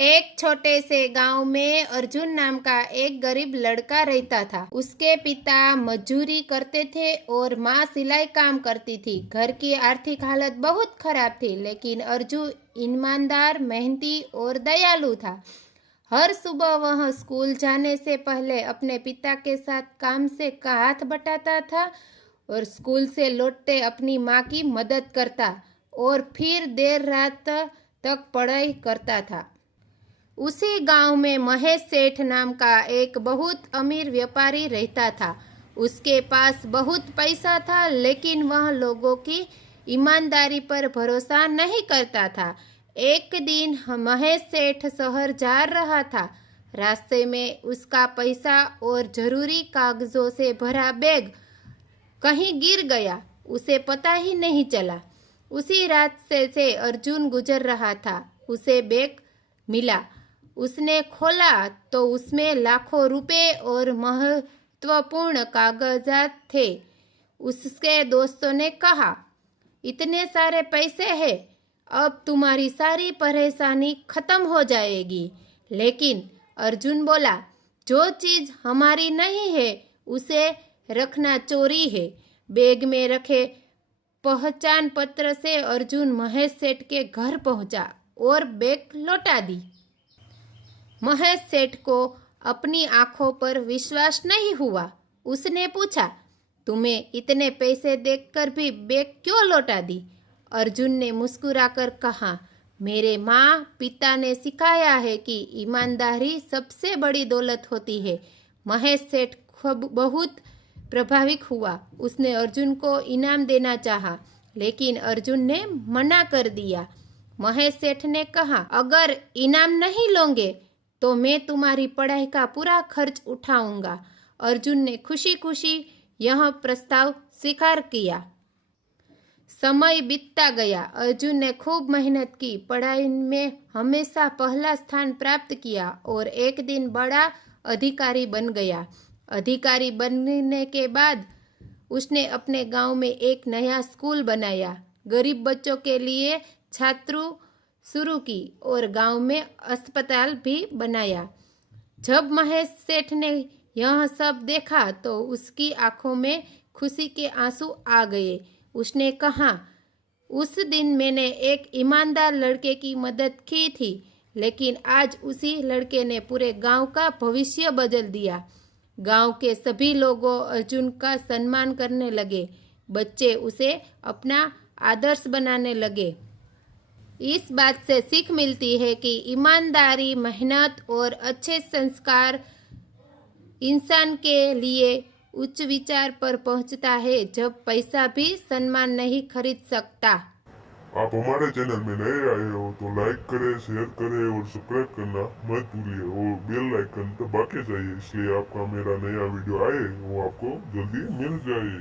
एक छोटे से गांव में अर्जुन नाम का एक गरीब लड़का रहता था। उसके पिता मजदूरी करते थे और माँ सिलाई काम करती थी। घर की आर्थिक हालत बहुत खराब थी, लेकिन अर्जुन ईमानदार, मेहनती और दयालु था। हर सुबह वह स्कूल जाने से पहले अपने पिता के साथ काम से हाथ बटाता था और स्कूल से लौटते अपनी माँ की मदद करता और फिर देर रात तक पढ़ाई करता था। उसी गांव में महेश सेठ नाम का एक बहुत अमीर व्यापारी रहता था। उसके पास बहुत पैसा था, लेकिन वह लोगों की ईमानदारी पर भरोसा नहीं करता था। एक दिन महेश सेठ शहर जा रहा था। रास्ते में उसका पैसा और जरूरी कागजों से भरा बैग कहीं गिर गया। उसे पता ही नहीं चला। उसी रास्ते से अर्जुन गुजर रहा था। उसे बैग मिला। उसने खोला तो उसमें लाखों रुपए और महत्वपूर्ण कागजात थे। उसके दोस्तों ने कहा, इतने सारे पैसे हैं, अब तुम्हारी सारी परेशानी खत्म हो जाएगी। लेकिन अर्जुन बोला, जो चीज़ हमारी नहीं है उसे रखना चोरी है। बैग में रखे पहचान पत्र से अर्जुन महेश सेठ के घर पहुंचा और बैग लौटा दी। महेश सेठ को अपनी आंखों पर विश्वास नहीं हुआ। उसने पूछा, तुम्हें इतने पैसे देखकर भी बैग क्यों लौटा दी? अर्जुन ने मुस्कुराकर कहा, मेरे माँ पिता ने सिखाया है कि ईमानदारी सबसे बड़ी दौलत होती है। महेश सेठ बहुत प्रभावित हुआ। उसने अर्जुन को इनाम देना चाहा, लेकिन अर्जुन ने मना कर दिया। महेश सेठ ने कहा, अगर इनाम नहीं लोगे तो मैं तुम्हारी पढ़ाई का पूरा खर्च उठाऊंगा। अर्जुन ने खुशी खुशी यह प्रस्ताव स्वीकार किया। समय बीतता गया। अर्जुन ने खूब मेहनत की, पढ़ाई में हमेशा पहला स्थान प्राप्त किया और एक दिन बड़ा अधिकारी बन गया। अधिकारी बनने के बाद उसने अपने गांव में एक नया स्कूल बनाया, गरीब बच्चों के लिए छात्र शुरू की और गांव में अस्पताल भी बनाया। जब महेश सेठ ने यह सब देखा तो उसकी आंखों में खुशी के आंसू आ गए। उसने कहा, उस दिन मैंने एक ईमानदार लड़के की मदद की थी, लेकिन आज उसी लड़के ने पूरे गांव का भविष्य बदल दिया। गांव के सभी लोगों अर्जुन का सम्मान करने लगे। बच्चे उसे अपना आदर्श बनाने लगे। इस बात से सीख मिलती है कि ईमानदारी, मेहनत और अच्छे संस्कार इंसान के लिए उच्च विचार पर पहुंचता है, जब पैसा भी सम्मान नहीं खरीद सकता। आप हमारे चैनल में नए आए हो तो लाइक करें, शेयर करें और सब्सक्राइब करना मत भूलिए और बेल आइकन दबा के जाइए, इसलिए आपका मेरा नया वीडियो आए वो आपको जल्दी मिल जाए।